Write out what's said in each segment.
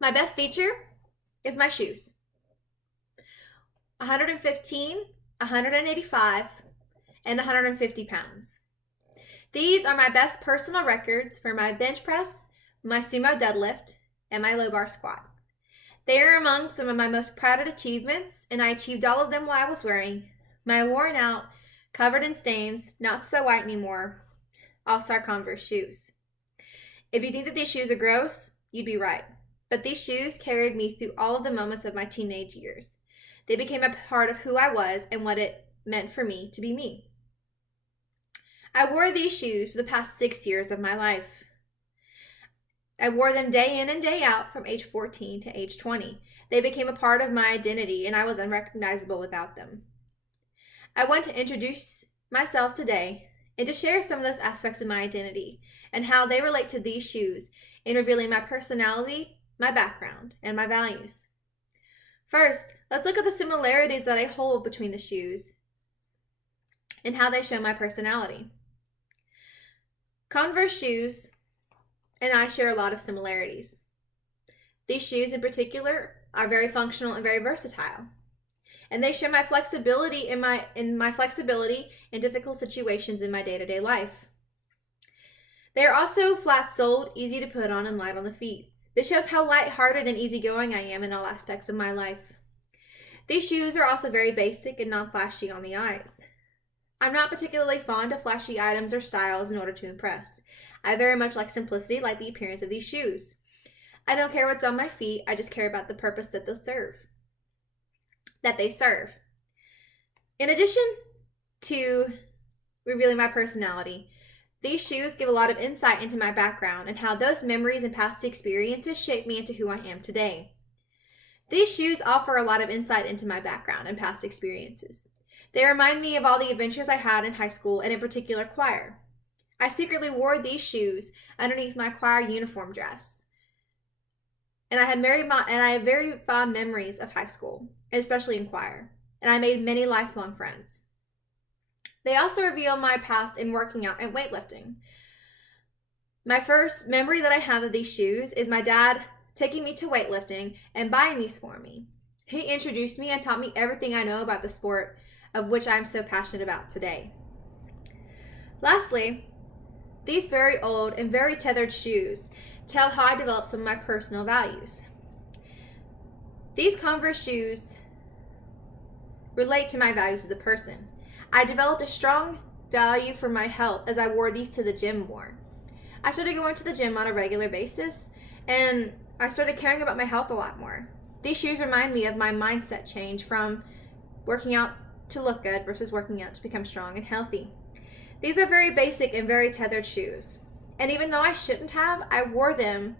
My best feature is my shoes. 115, 185, and 150 pounds. These are my best personal records for my bench press, my sumo deadlift, and my low bar squat. They are among some of my most proud achievements, and I achieved all of them while I was wearing my worn out, covered in stains, not so white anymore, All-Star Converse shoes. If you think that these shoes are gross, you'd be right. But these shoes carried me through all of the moments of my teenage years. They became a part of who I was and what it meant for me to be me. I wore these shoes for the past 6 years of my life. I wore them day in and day out from age 14 to age 20. They became a part of my identity, and I was unrecognizable without them. I want to introduce myself today and to share some of those aspects of my identity and how they relate to these shoes in revealing my personality, my background, and my values. First, let's look at the similarities that I hold between the shoes and how they show my personality. Converse shoes and I share a lot of similarities. These shoes in particular are very functional and very versatile. And they show my flexibility in my flexibility in difficult situations in my day-to-day life. They are also flat-soled, easy to put on, and light on the feet. This shows how light-hearted and easygoing I am in all aspects of my life. These shoes are also very basic and non-flashy on the eyes. I'm not particularly fond of flashy items or styles in order to impress. I very much like simplicity, like the appearance of these shoes. I don't care what's on my feet, I just care about the purpose that they serve. In addition to revealing my personality, these shoes give a lot of insight into my background and how those memories and past experiences shape me into who I am today. These shoes offer a lot of insight into my background and past experiences. They remind me of all the adventures I had in high school and in particular choir. I secretly wore these shoes underneath my choir uniform dress. And I have very fond memories of high school, especially in choir, and I made many lifelong friends. They also reveal my past in working out and weightlifting. My first memory that I have of these shoes is my dad taking me to weightlifting and buying these for me. He introduced me and taught me everything I know about the sport of which I am so passionate about today. Lastly, these very old and very tethered shoes tell how I developed some of my personal values. These Converse shoes relate to my values as a person. I developed a strong value for my health as I wore these to the gym more. I started going to the gym on a regular basis, and I started caring about my health a lot more. These shoes remind me of my mindset change from working out to look good versus working out to become strong and healthy. These are very basic and very tethered shoes. And even though I shouldn't have, I wore them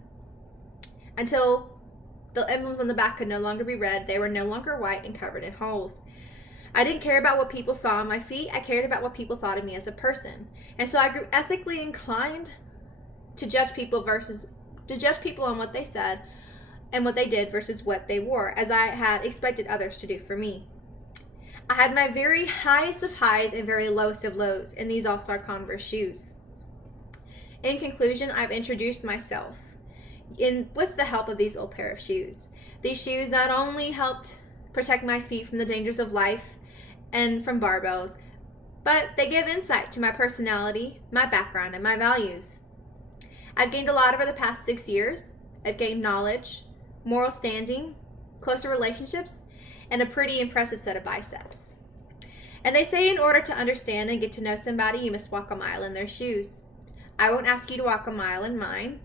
until the emblems on the back could no longer be read. They were no longer white and covered in holes. I didn't care about what people saw on my feet. I cared about what people thought of me as a person. And so I grew ethically inclined to judge people on what they said and what they did versus what they wore, as I had expected others to do for me. I had my very highest of highs and very lowest of lows in these All-Star Converse shoes. In conclusion, I've introduced myself with the help of these old pair of shoes. These shoes not only helped protect my feet from the dangers of life and from barbells, but they give insight to my personality, my background, and my values. I've gained a lot over the past 6 years. I've gained knowledge, moral standing, closer relationships, and a pretty impressive set of biceps. And they say in order to understand and get to know somebody, you must walk a mile in their shoes. I won't ask you to walk a mile in mine.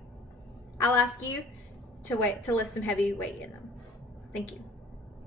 I'll ask you to lift some heavy weight in them. Thank you.